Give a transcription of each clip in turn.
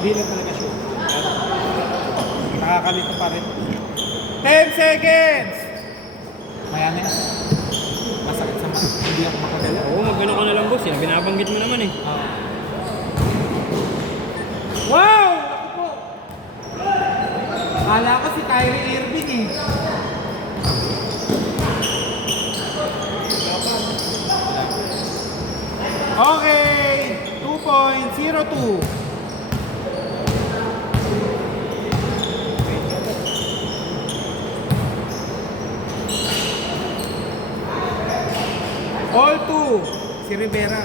Hindi lang talaga sure. Nakakalito pa rin. 10 seconds! Maya na yan. Masakit sa mga. Hindi ako makagala. Oo, magano ka na lang boss. Yan, binabanggit mo naman eh. Wow! Ako po! Akala ko si Kyrie Irving eh. Okay! 2.02. All 2. Si Rivera.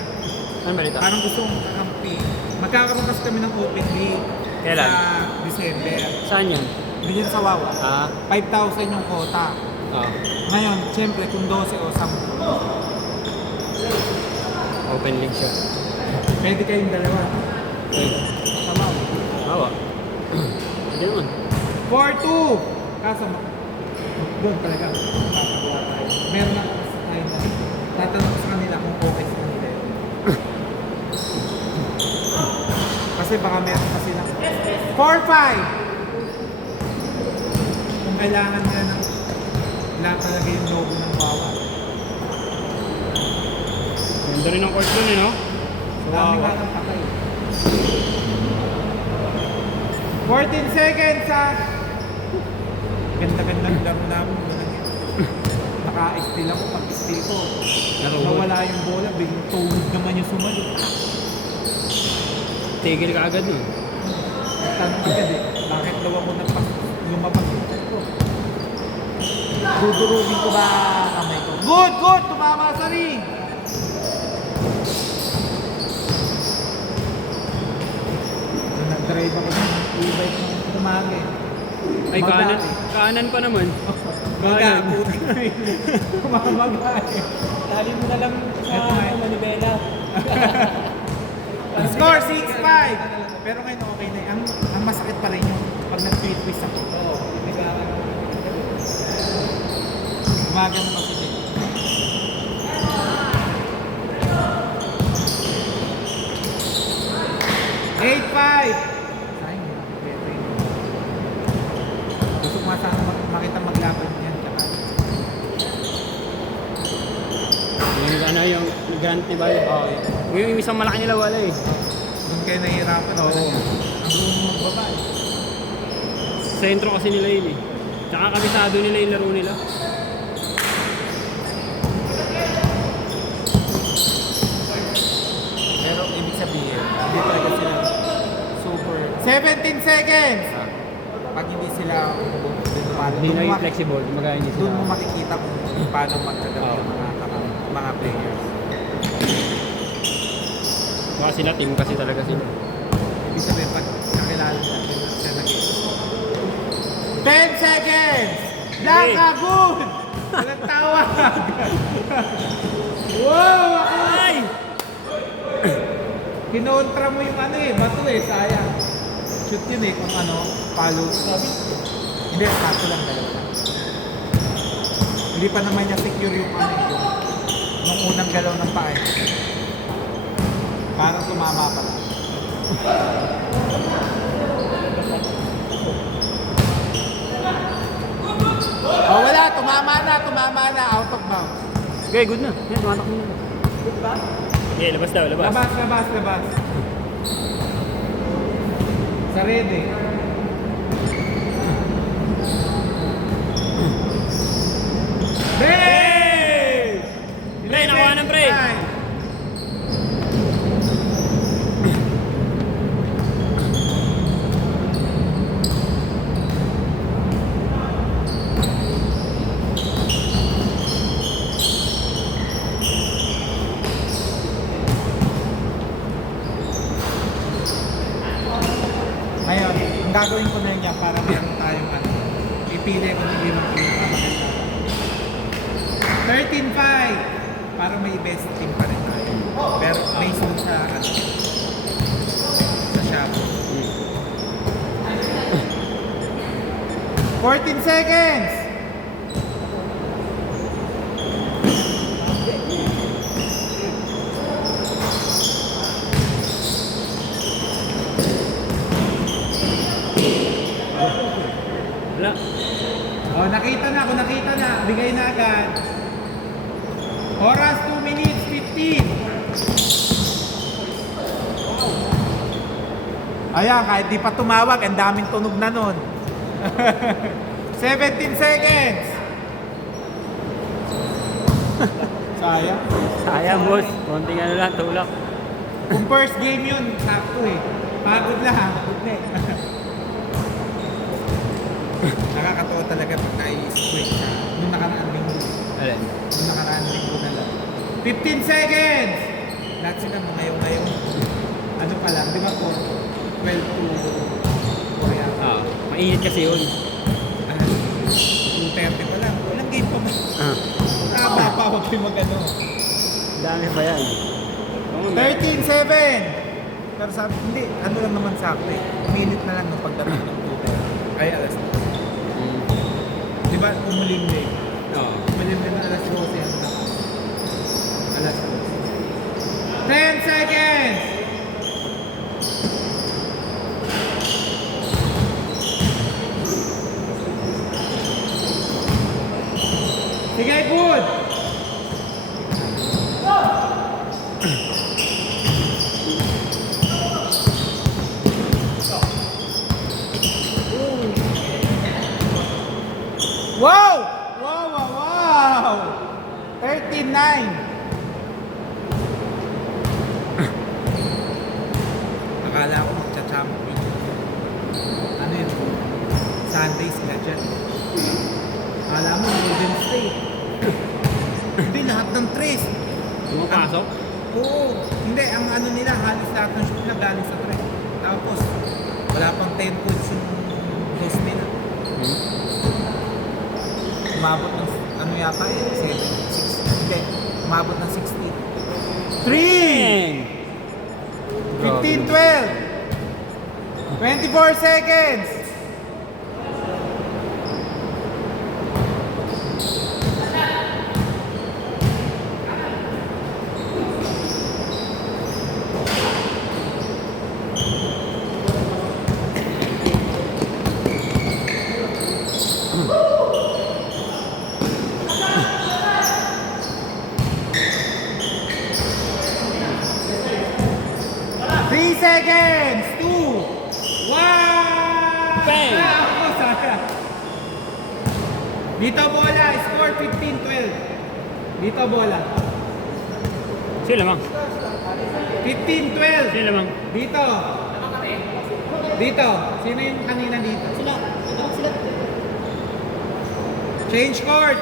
Ano balita? Parang gusto kong kakampi. Magkakaroon kasi kami ng open league. Kailan? Sa December. Saan yan? Bigyan sa Wawa. Ah, 5,000 yung quota. oh. Ngayon, siyempre, kung 12 o 10, Open link siya. pwede kayong dalawa. Okay. Tama. Hawa. Hindi naman. 4-2. Kaso, doon talaga. Tatagawa tayo. Meron na kasi tayo na. Tatanong ko sa kanila kung okay sa kanila yun. Kasi baka meron kasi lang. 4-5. Kung kailangan nila ng lahat talaga yung logo ng Wawa. Ganda rin ang court dun eh, no? Dami nga ng patay. 14 seconds ha! Ganda-gandang laro namin. Naka-steal ako pag-steal ko. Nawala yung bola, biglang tuhod naman yung sumalit. Tigil ka agad nun. Tanong agad eh, bakit daw ako lumabas yung chat ko? Dudurugin ko ba kamay ko? Good! Good! Tumama sa ring! Nag-drive ako ng e-bike ng tumagi. Ay, kanan. Kanan pa naman. Maga, puti na yun. Kumamaga eh. Dali mo na lang sa manibela. Score 6-5! Pero ngayon okay na. Ang masakit pa rin yung pag nag-tweet-twist ako. Oo, biglaan. Umaga na kasi din. Sayang yun. Gusto ko nga sana makita maglaban niyan. Yung ano, yung Grand Tibay. Oh, yung isang malaki nila wala eh. Doon kayo nahihirapan. Oo. Ang buong babae. Sentro kasi nila yun eh. Tsaka kabisado nila yung laro nila. Pero ibig sabihin, hindi talaga sila super. 17 seconds! Pag hindi sila Hindi na yung flexible, gumagaya hindi doon sila. mo makikita kung paano magkagawa yung mga players. Baka sila team kasi talaga sila. Ibig sabihin, pag nakilala natin siya nag-game. 10 seconds! Laka, good! Walang tawag! Wow! Ay! Kinontra mo yung ano eh, bato eh, sayang. Shoot yun eh, kung ano, follow. Hindi, sakto lang dalawa lang. Hindi pa naman niya secure yung ano eh, nung unang galaw ng paa eh. Parang tumama pa lang. Oh, wala, tumama na, out of bounds. Okay, good na. Yan, tumatak mo na. Good ba? Okay, labas daw, labas. Labas. Sa red eh. Hey! Pre, nakuha ng pre. Ngayon, ang gagawin ko na niya para meron tayong ano. Ipili ko ng limang pinaka-maganda. 13-5! Para may best team pa rin tayo. Pero based on sa ano, sa shop. 14 seconds! nakita na, kung nakita na, bigay na agad. Oras 2 minutes 15. Ayan, kahit di pa tumawag, ang daming tunog na nun. 17 seconds. Sayang. Sayang, boss. Konting ano lang, tulak. Kung first game yun, sakto eh. Pagod na ha. Pagod na eh. Nakakatawa talaga pag nai-squeak siya. Nung nakaraan linggo. Alin? Nung nakaraan linggo na lang. 15 seconds! Lahat sila ngayon. Ano pa lang, di ba po? 12 to Korea. Oo. Mainit kasi yun. 2:30 pa lang. Walang game pa ba? Tama pa, wag kayo mag-ano. Dami pa yan. 13-7! Pero sabi, hindi, ano lang naman sa akin eh. Minute na lang nung pagdating ng 2:30. Ay, alas. Di ba, umulimlim? Oo. Umulimlim na alas 12, ano na. Alas 12. 10 seconds! Sige, good! Wow! Wow! 13-9. Akala ko magcha-champion. Ano yun? Sunday sila dyan. Akala mo Golden State. Hindi, lahat ng tres. Pumapasok? Oo. Hindi, ang ano nila, halos lahat ng shoot na galing sa tres. Tapos, wala pang 10 points yung host nila. Umabot ng, ano yata eh, 7, 6, hindi, umabot ng 60. 3! 15, 12! 24 seconds! Seconds! 2! 1! Bang! Ako, sayang. Dito bola, score 15-12. Dito bola. Sila mang. 15-12. Sila mang. Dito. Dito. Sino yung kanina dito? Sila. Change court.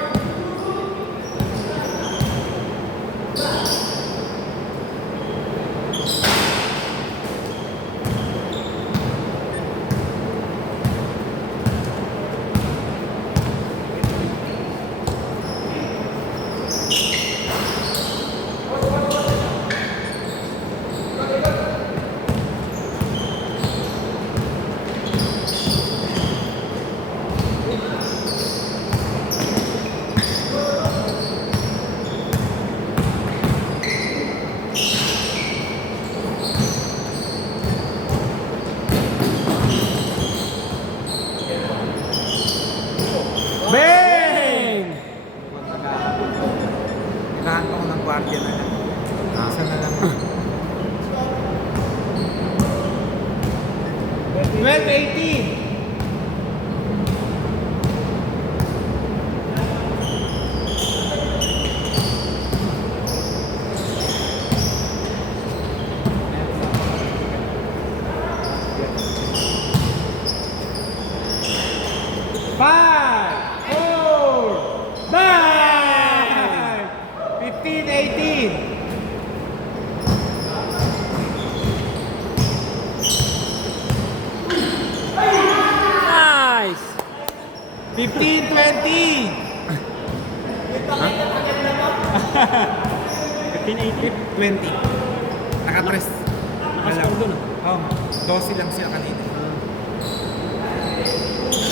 Bang! Kailangan ko ng guardia na lang. Isa na lang. 12-18. Five, 4, 9, 15-18. Nice! 15-20. 15-18? 20. Nakatres. Nakascore doon Oh, 12 lang sila kanina.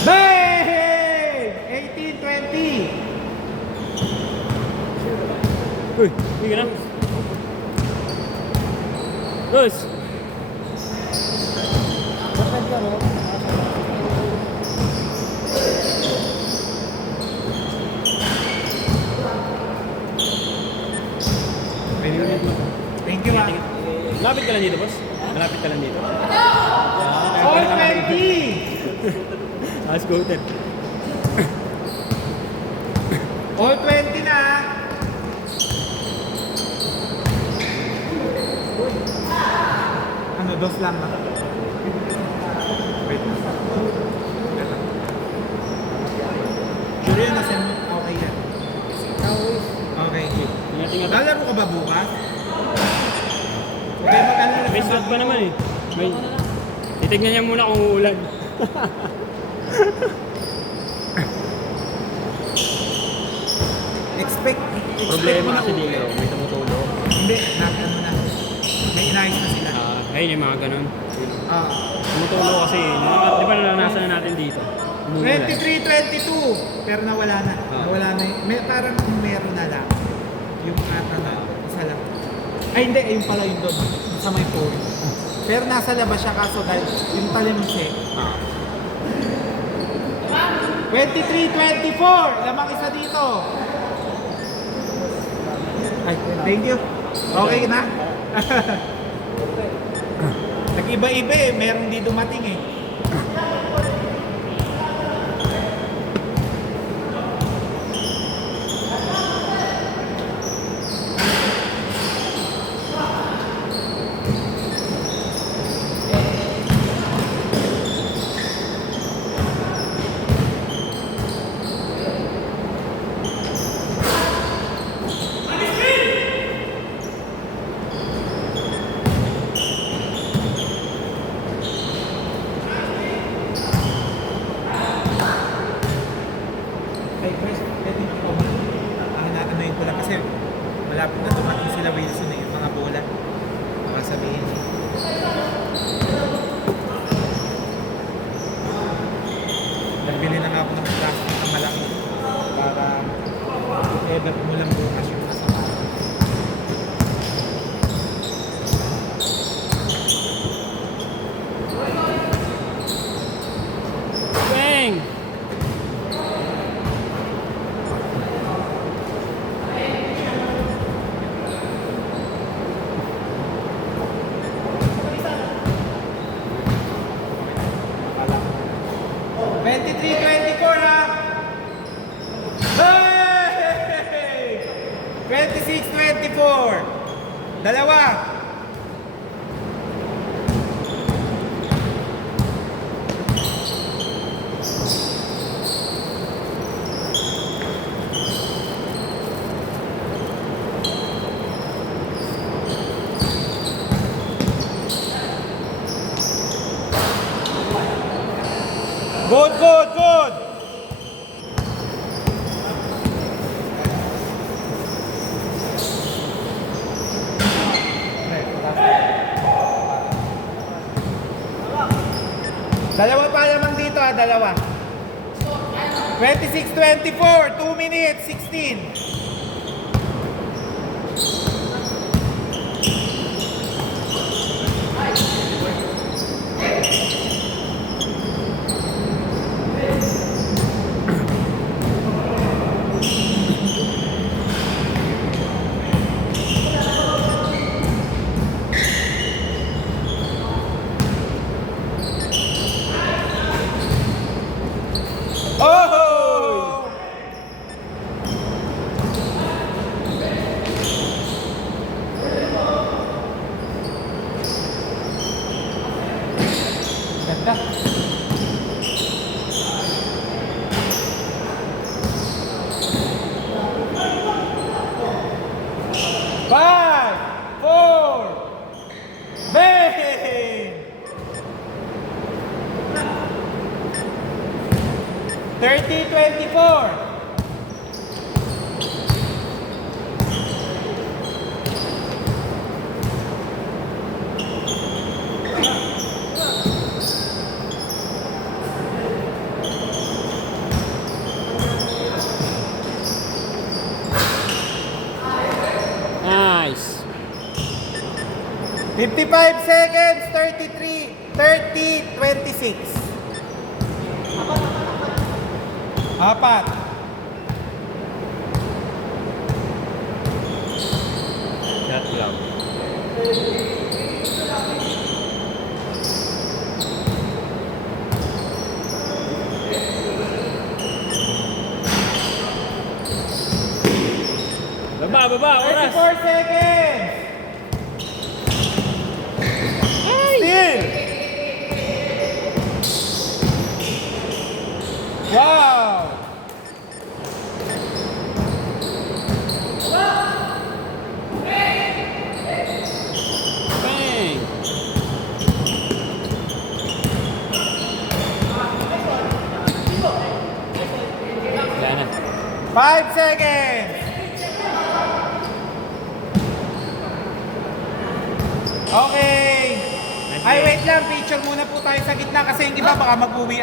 Bang! 18-20. Uy, uy ka na. Boss! Malapit ka lang dito, boss? Malapit ka lang dito. All 20! Scooter. All 20 na. Ano, dos lang na. Wait lang. Wait lang. Sure yun, nasend mo. Okay yan. Okay. Ingat-ingat. Lalaro ka ba bukas? Okay, mag-alala May slot pa naman eh. May... Titignan niya muna kung uulan. Expect Problema mo na kasi uuwi. dito, may tumutulo. Hindi, ano na. May inayos na sila. Ayun yung mga ganun. Ah. Tumutulo kasi, di ba naranasan na natin dito? Umuulan. 23-22, pero nawala na. Ah. Nawala na parang meron na lang. Yung ata na, isa lang. Ay hindi, yung pala yung doon. Sa may phone. Pero nasa labas siya kaso dahil yung talimse. Ah. 23-24, lamang isa dito. Ay, thank you. Okay na? Nag-iba-iba eh, merong di dumating eh. Ay, Chris, pwede mo po ano ko lang kasi malapit na dumating sila Wilson eh, yung mga bola. Baka sabihin eh. Nagbili na nga ako ng plastic na malaki para i-edit mo lang bukas yung nasa bahay. Bang! Twenty-three, 24 ha! Hey! 26, 24. Dalawa. Good, good, good. Dalawa pa lamang dito ah, dalawa. 26-24, 2 minutes, 16. Oh! Ganda. Five, four, bang! 30-24. Nice. 55 seconds, 33, 30, 26. Apat. Shot lang. baba, oras. 24 seconds! Still! Wow! Bang! Wala na. 5 seconds! Okay! Ay, wait lang. Picture muna po tayo sa gitna kasi yung iba baka mag-uwi